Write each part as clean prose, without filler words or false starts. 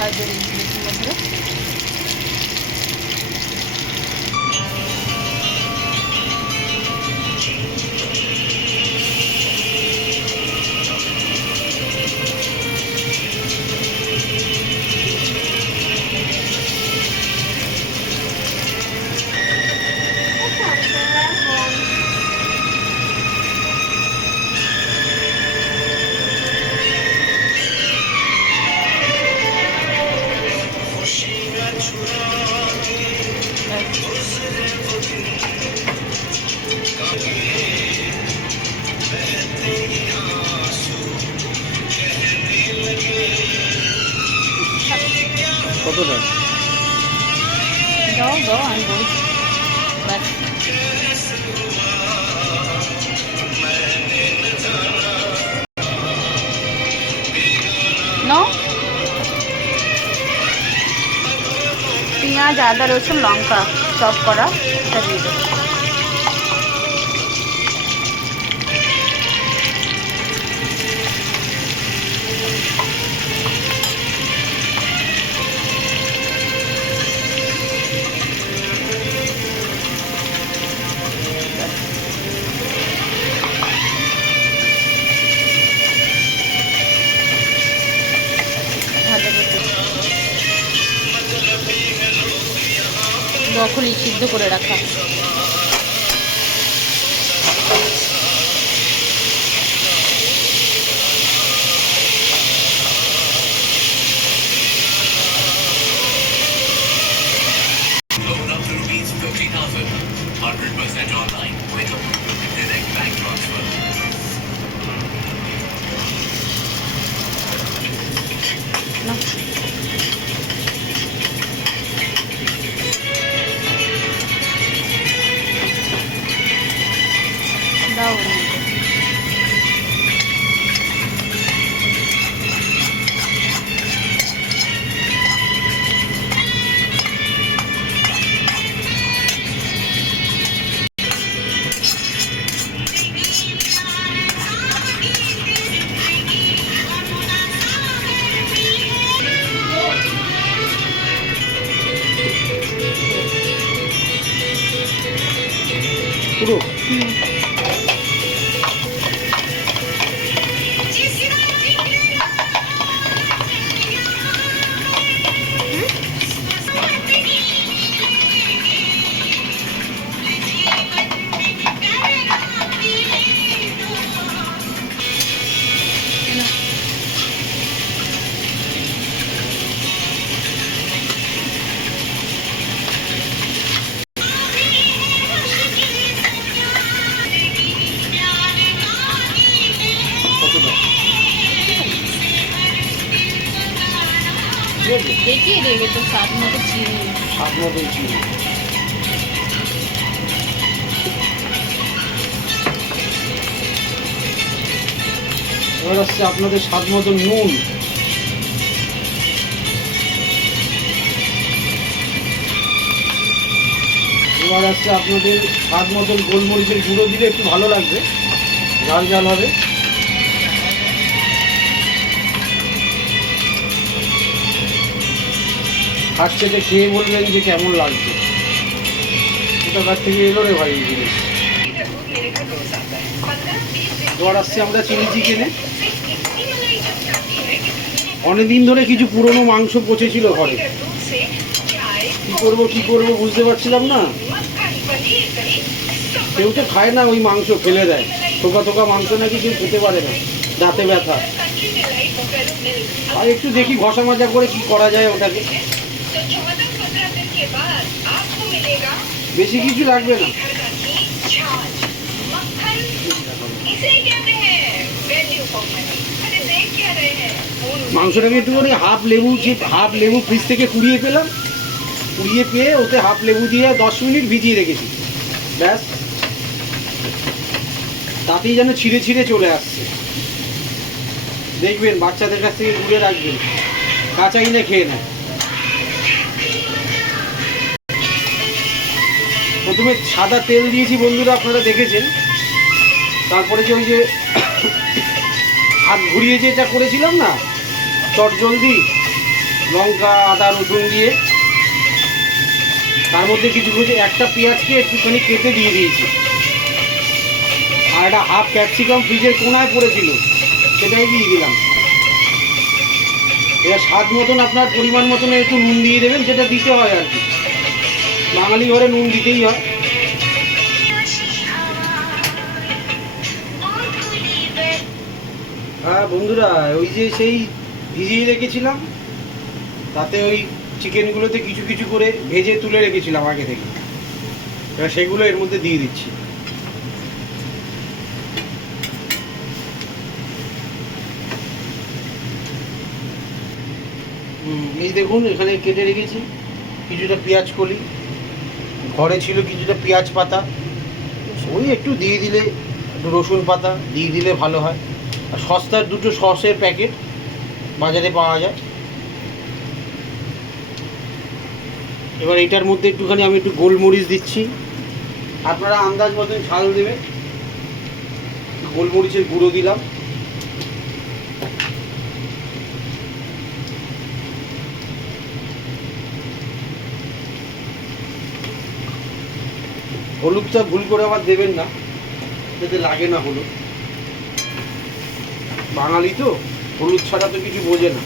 সাহায্য বেশি মধ্যে কতটা দাও দাও আমি বলছি ব্যাস নাও পেঁয়াজ আদা রসুন লঙ্কা চপ করা এটা দিয়ে দেবো ব্রকলি সিদ্ধ করে রাখা দাও পুরো দেখিয়ে দেবে তো স্বাদ মতো চিনি স্বাদ মতো চিনি এবার আসছে আপনাদের স্বাদ মতো নুন এবার আসছে আপনাদের স্বাদ মতন গোলমরিচের গুঁড়ো দিলে একটু ভালো লাগবে ঝাল ঝাল হবে খাচ্ছে খেয়ে বলবেন যে কেমন লাগছে এটা কাছ থেকে এলো রে ভাই এই জিনিস এবার আসছে আমরা চিলি চিকেনে অনেকদিন ধরে কিছু পুরনো মাংস পচেছিল ঘরে কি করবো বুঝতে পারছিলাম না কেউ তো খায় না ওই মাংস ফেলে দেয় থোকা থোকা মাংস নাকি কেউ খেতে পারে না দাঁতে ব্যথা আর একটু দেখি ঘষা মাজা করে কি করা যায় ওটাকে বেশি কিছু লাগবে না মাংসটাকে একটুখানি হাফ লেবু ফ্রিজ থেকে কুড়িয়ে পেলাম কুড়িয়ে পেয়ে ওতে হাফ লেবু দিয়ে 10 মিনিট ভিজিয়ে রেখেছি ব্যাস তাতেই যেন ছিঁড়ে ছিঁড়ে চলে আসছে দেখবেন বাচ্চাদের কাছ থেকে দূরে রাখবেন কাঁচা ইনে খেয়ে নেয় প্রথমে সাদা তেল দিয়েছি বন্ধুরা আপনারা দেখেছেন তারপরে যে ওই যে হাত ঘুরিয়ে যেটা করেছিলাম না চটজলদি লঙ্কা আদা রসুন দিয়ে তার মধ্যে কিছু কিছু একটা পেঁয়াজকে একটুখানি কেটে দিয়ে দিয়েছি, আর একটা হাফ ক্যাপসিকাম ফ্রিজের কোনায় পড়েছিল সেটাই দিয়ে দিলাম। এবার স্বাদ মতন আপনার পরিমাণ মতন একটু নুন দিয়ে দেবেন, যেটা দিতে হয় আর কি, বাঙালি ঘরে নুন দিতেই হয়। হ্যাঁ বন্ধুরা, ওই যে সেই ভিজিয়ে রেখেছিলাম তাতে ওই চিকেনগুলোতে কিছু কিছু করে ভেজে তুলে রেখেছিলাম আগে থেকে, এবার সেগুলো এর মধ্যে দিয়ে দিচ্ছি। এই দেখুন এখানে কেটে রেখেছি কিছুটা পেঁয়াজ কলি, ঘরে ছিল কিছুটা পেঁয়াজ পাতা, ওই একটু দিয়ে দিলে, একটু রসুন পাতা দিয়ে দিলে ভালো হয়। আর সস্তার দুটো সসের প্যাকেট বাজারে পাওয়া যায়। এবার এটার মধ্যে একটুখানি আমি একটু গোলমরিচ দিচ্ছি, আপনারা আন্দাজ মতন ঝাল দেবেন। গোলমরিচের গুঁড়ো দিলাম, হলুদটা ভুল করে আবার দেবেন না, যাতে লাগে না হলুদ, বাঙালি তো হলুদ ছাড়া তো কিছু বোঝে না।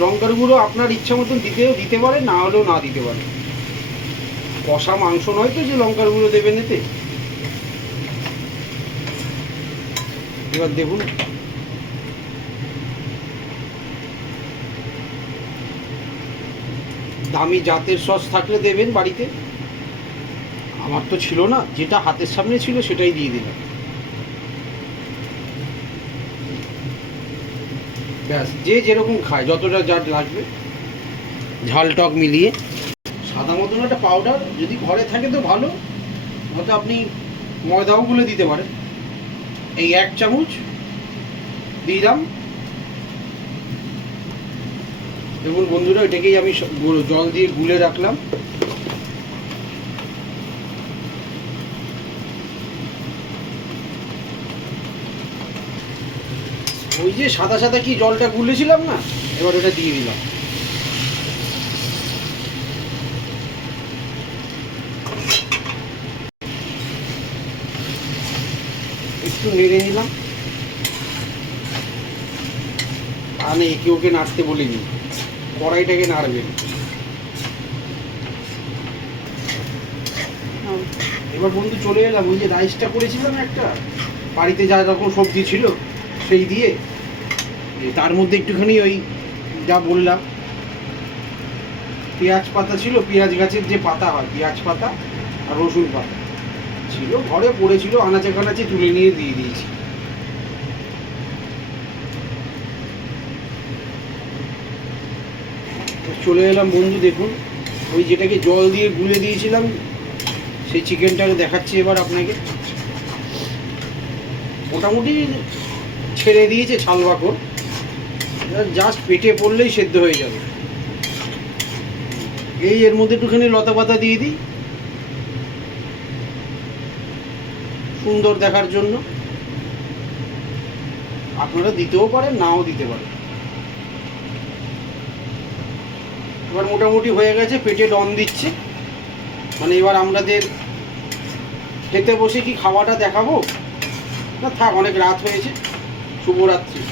লঙ্কার গুঁড়ো আপনার ইচ্ছা মতন দিতে পারেন, না হলেও না দিতে পারেন, কষা মাংস নয় তো যে লঙ্কার গুঁড়ো দেবেন এতে। এবার দেখুন দামি জাতের সস থাকলে দেবেন বাড়িতে, আমার তো ছিল না, যেটা হাতের সামনে ছিল সেটাই দিয়ে দিলাম। ব্যাস, যে যেরকম খায় যতটা যার লাগবে ঝাল টক মিলিয়ে। সাদা মতন একটা পাউডার যদি ঘরে থাকে তো ভালো, হয়তো আপনি ময়দাও গুলে দিতে পারেন। এই 1 চামচ দিলাম। দেখুন বন্ধুরা, এটাকেই আমি জল দিয়ে গুলে রাখলাম। ওই যে সাদা সাদা কি জলটা গুলেছিলাম না, এবার ওটা দিয়ে দিলাম। একটু নেড়ে নিলাম, আর একে ওকে নাড়তে বলিনি, কড়াইটাকে নাড়বেন। এবার বন্ধু চলে এলাম ওই যে রাইসটা করেছিলাম একটা, বাড়িতে যা রকম সবজি ছিল সেই দিয়ে, তার মধ্যে একটুখানি ওই যা বললাম পেঁয়াজ পাতা ছিল, পেঁয়াজ গাছের যে পাতা হয় পেঁয়াজ পাতা আর রসুন পাতা ছিল, ঘরে পড়েছিল, আনাচে কানাচে তুলে নিয়ে দিয়ে দিয়েছি। চলে এলাম বন্ধু, দেখুন ওই যেটাকে জল দিয়ে গুলে দিয়েছিলাম সেই চিকেনটাকে দেখাচ্ছি এবার আপনাকে। মোটামুটি ছেড়ে দিয়েছে ছাল বাকড়, জাস্ট পেটে পড়লেই সেদ্ধ হয়ে যাবে। এই এর মধ্যে একটুখানি লতা পাতা দিয়ে দিই সুন্দর দেখার জন্য, আপনারা দিতেও পারেন নাও দিতে পারেন। এবার মোটামুটি হয়ে গেছে, পেটে ডন দিচ্ছে, মানে এবার আমাদের খেতে বসে কি খাওয়াটা দেখাবো না, থাক অনেক রাত হয়েছে, শুভরাত্রি।